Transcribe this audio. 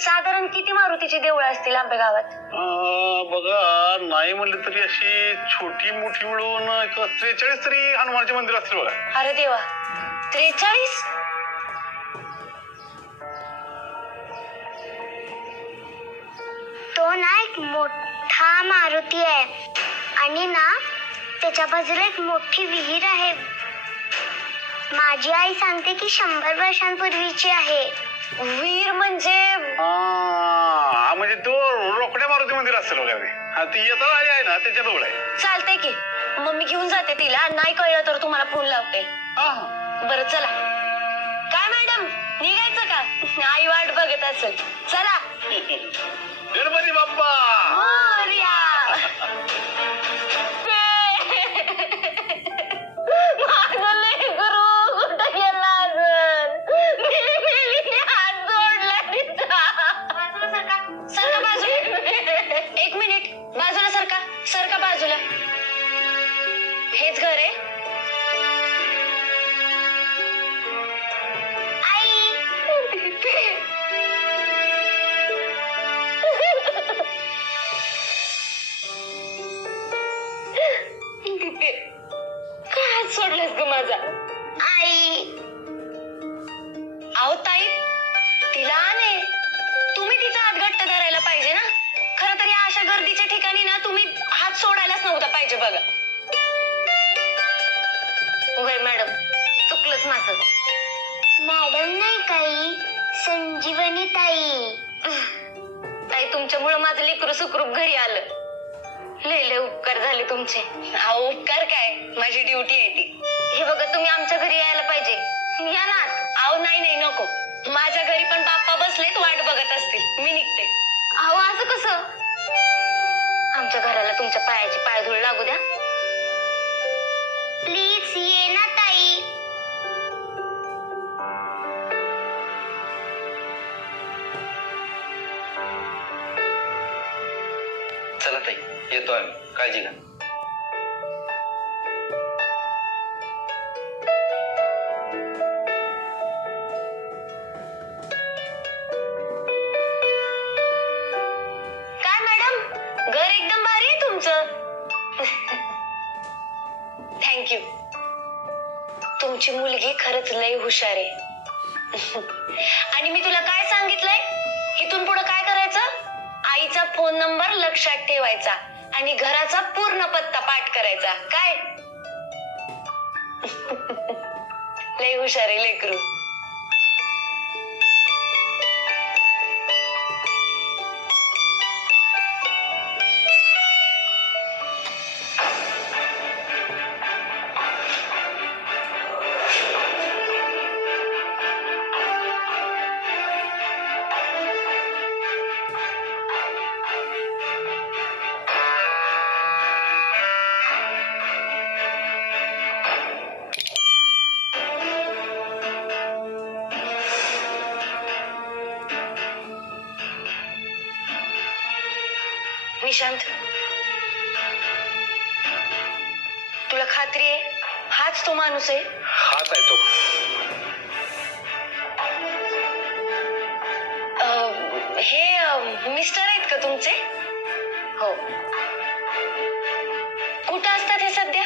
साधारण किती मारुतीची देवळं असतील आंबे गावात? बघा, नाही म्हणले तरी अशी छोटी मोठी मिळून 43 तरी हनुमानचे मंदिर असतील बघा. अरे देवा, 43? तो ना एक मोठा मारुती आहे आणि ना त्याच्या बाजूला एक मोठी विहीर आहे. माझी आई सांगते की 100 वर्षांपूर्वीची आहे. वीर म्हणजे? म्हणजे तो रोकड्या मारुती मंदिर असेल बघा ते. ती येता आली आहे ना त्याच्या जवळ आहे. चालतंय की, मम्मी घेऊन जाते तिला. नाही कळलं तर तुम्हाला फोन लावते. बरं चला. काय मॅडम, निघायचं का? आई वाट बघत असेल. चला. गणपती बाप्पा मोरया. माझं लेकरू कुठं गेला अजून? मिली हात जोडला तिचा. सरका बाजूला. एक मिनिट, बाजूला सरका बाजूला. हेच घर आहे? काय सोडलंस ग माझा? आई, अहो ताई, तिला आणे. तुम्ही तिचा हात घट्ट धरायला पाहिजे ना. खरं तर या अशा गर्दीच्या ठिकाणी ना तुम्ही हात सोडायलाच नव्हता पाहिजे बघा. होय मॅडम, चुकलंच माझं. मॅडम नाही काही, संजीवनी ताई. ताई, तुमच्यामुळे माझं लेकरू सुखरूप घरी आलं. लय उपकार झाले तुमचे. हा उपकार काय, माझी ड्युटी आहे ती. हे बघा, तुम्ही आमच्या घरी यायला पाहिजे. या ना. अहो नाही नको. माझ्या घरी पण बाप्पा बसलेत, वाट बघत असतील. मी निघते. अहो असं कसं? आमच्या घराला तुमच्या पायाची पायधूळ लागू द्या. प्लीज ये ना ताई. चला ताई, येतो आम्ही. काळजी घ्या. काय मॅडम, घर एकदम भारी आहे तुमचं. थँक्यू. तुमची मुलगी खरंच लय हुशार आहे. आणि मी तुला काय सांगितलंय, इथून पुढे काय करायचं? आईचा फोन नंबर लक्षात ठेवायचा आणि घराचा पूर्ण पत्ता पाठ करायचा. काय? लय हुशार आहे लेकरू. निशांत, तुला खात्री आहे हाच तो माणूस आहे? हाच आहे तो. हे मिस्टर आहेत का तुमचे? हो. कुठं असतात हे सध्या?